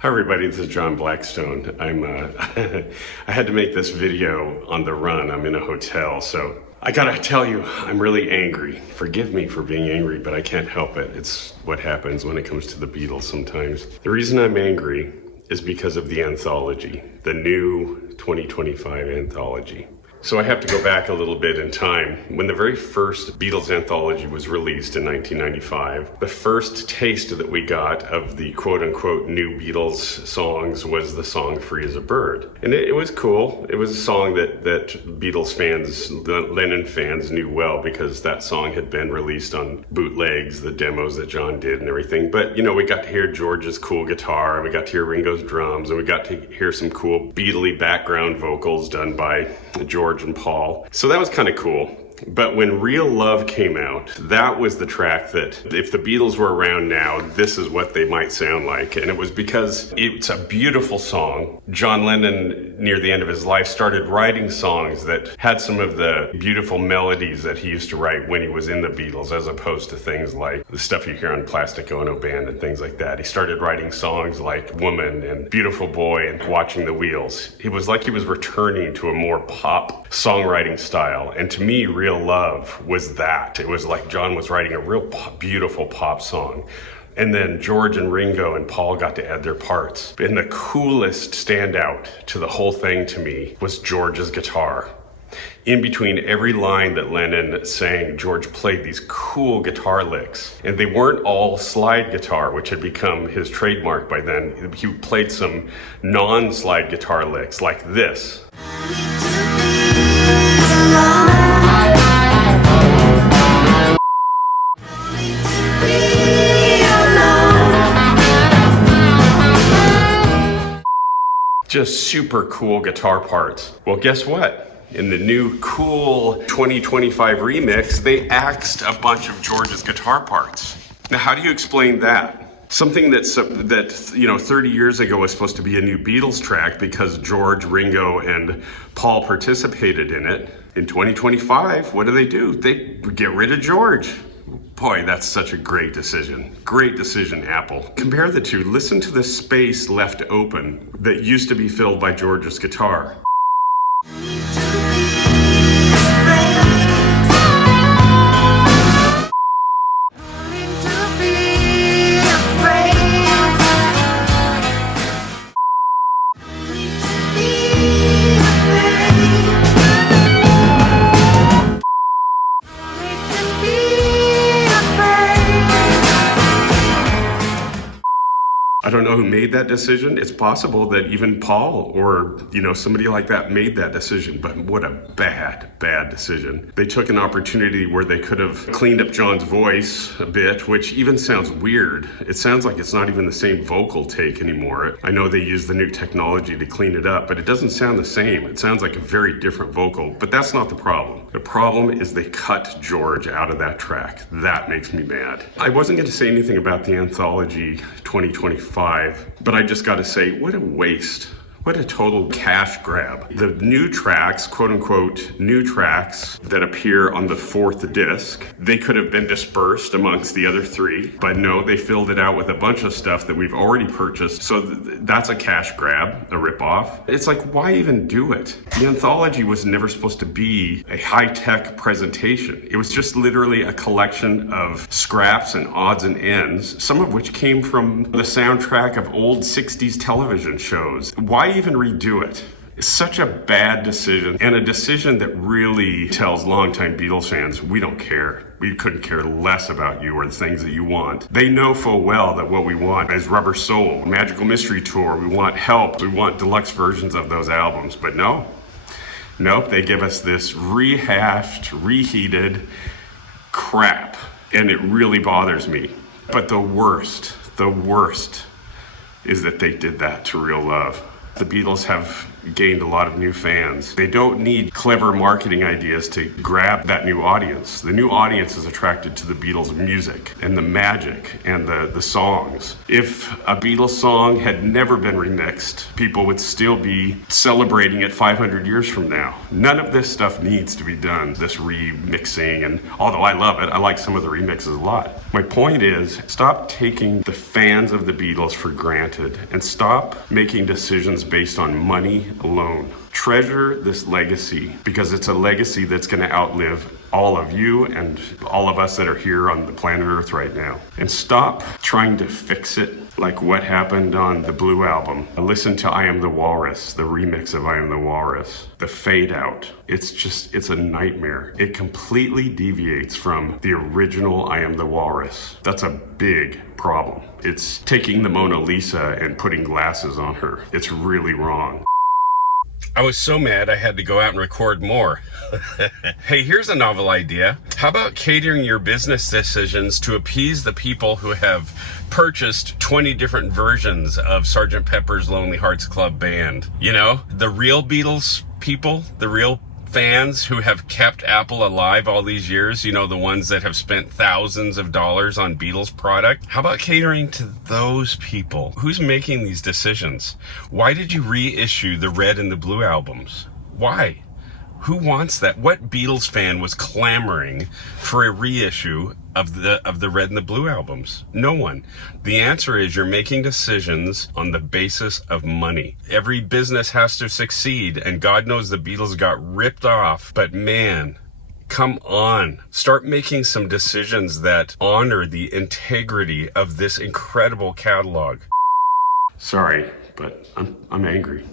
Hi everybody, this is John Blackstone. I had to make this video on the run. I'm in a hotel, so I gotta tell you, I'm really angry. Forgive me for being angry, but I can't help it. It's what happens when it comes to the Beatles sometimes. The reason I'm angry is because of the anthology, the new 2025 anthology. So I have to go back a little bit in time. When the very first Beatles Anthology was released in 1995, the first taste that we got of the quote-unquote new Beatles songs was the song Free as a Bird. And it was cool. It was a song that Beatles fans, Lennon fans knew well because that song had been released on bootlegs, the demos that John did and everything. But, you know, we got to hear George's cool guitar, and we got to hear Ringo's drums, and we got to hear some cool Beatley background vocals done by George and Paul. So that was kind of cool. But when Real Love came out, that was the track that, if the Beatles were around now, this is what they might sound like. And it was because it's a beautiful song. John Lennon, near the end of his life, started writing songs that had some of the beautiful melodies that he used to write when he was in the Beatles, as opposed to things like the stuff you hear on Plastic Ono Band and things like that. He started writing songs like Woman and Beautiful Boy and Watching the Wheels. It was like he was returning to a more pop songwriting style. And to me, Real Love was that. It was like John was writing a real beautiful pop song. And then George and Ringo and Paul got to add their parts. And the coolest standout to the whole thing to me was George's guitar. In between every line that Lennon sang, George played these cool guitar licks. And they weren't all slide guitar, which had become his trademark by then. He played some non-slide guitar licks like this. Just super cool guitar parts. Well, guess what? In the new cool 2025 remix, they axed a bunch of George's guitar parts. Now, how do you explain that? Something that 30 years ago was supposed to be a new Beatles track because George, Ringo, and Paul participated in it. In 2025, what do? They get rid of George. Boy, that's such a great decision. Great decision, Apple. Compare the two. Listen to the space left open that used to be filled by George's guitar. I don't know who made that decision. It's possible that even Paul or, somebody like that made that decision, but what a bad decision. They took an opportunity where they could have cleaned up John's voice a bit, which even sounds weird. It sounds like it's not even the same vocal take anymore. I know they use the new technology to clean it up, but it doesn't sound the same. It sounds like a very different vocal, but that's not the problem. The problem is they cut George out of that track. That makes me mad. I wasn't going to say anything about the Anthology 2025, but I just got to say, what a waste. What a total cash grab. The new tracks, quote unquote, new tracks that appear on the fourth disc, they could have been dispersed amongst the other three, but no, they filled it out with a bunch of stuff that we've already purchased. So that's a cash grab, a ripoff. It's like, why even do it? The anthology was never supposed to be a high-tech presentation. It was just literally a collection of scraps and odds and ends, some of which came from the soundtrack of old 60s television shows. Why even redo it? It's such a bad decision, and a decision that really tells longtime Beatles fans, we don't care. We couldn't care less about you or the things that you want. They know full well that what we want is Rubber Soul, Magical Mystery Tour, we want Help, we want deluxe versions of those albums, but nope, they give us this rehashed, reheated crap, and it really bothers me. But the worst is that they did that to Real Love. the Beatles have gained a lot of new fans. They don't need clever marketing ideas to grab that new audience. The new audience is attracted to the Beatles music and the magic and the songs. If a Beatles song had never been remixed, people would still be celebrating it 500 years from now. None of this stuff needs to be done, this remixing, and although I love it, I like some of the remixes a lot. My point is, stop taking the fans of the Beatles for granted and stop making decisions based on money alone. Treasure this legacy because it's a legacy that's going to outlive all of you and all of us that are here on the planet Earth right now. And stop trying to fix it like what happened on the Blue album. Listen to I Am the Walrus, the remix of I Am the Walrus, the fade out. It's a nightmare. It completely deviates from the original I Am the Walrus. That's a big problem. It's taking the Mona Lisa and putting glasses on her. It's really wrong. I was so mad I had to go out and record more. Hey, here's a novel idea. How about catering your business decisions to appease the people who have purchased 20 different versions of Sgt. Pepper's Lonely Hearts Club Band? You know, the real Beatles people, the real fans who have kept Apple alive all these years, you know, the ones that have spent thousands of dollars on Beatles product. How about catering to those people? Who's making these decisions? Why did you reissue the Red and the Blue albums? Why? Who wants that? What Beatles fan was clamoring for a reissue of the Red and the Blue albums? No one. The answer is you're making decisions on the basis of money. Every business has to succeed, and God knows the Beatles got ripped off. But man, come on. Start making some decisions that honor the integrity of this incredible catalog. Sorry, but I'm angry.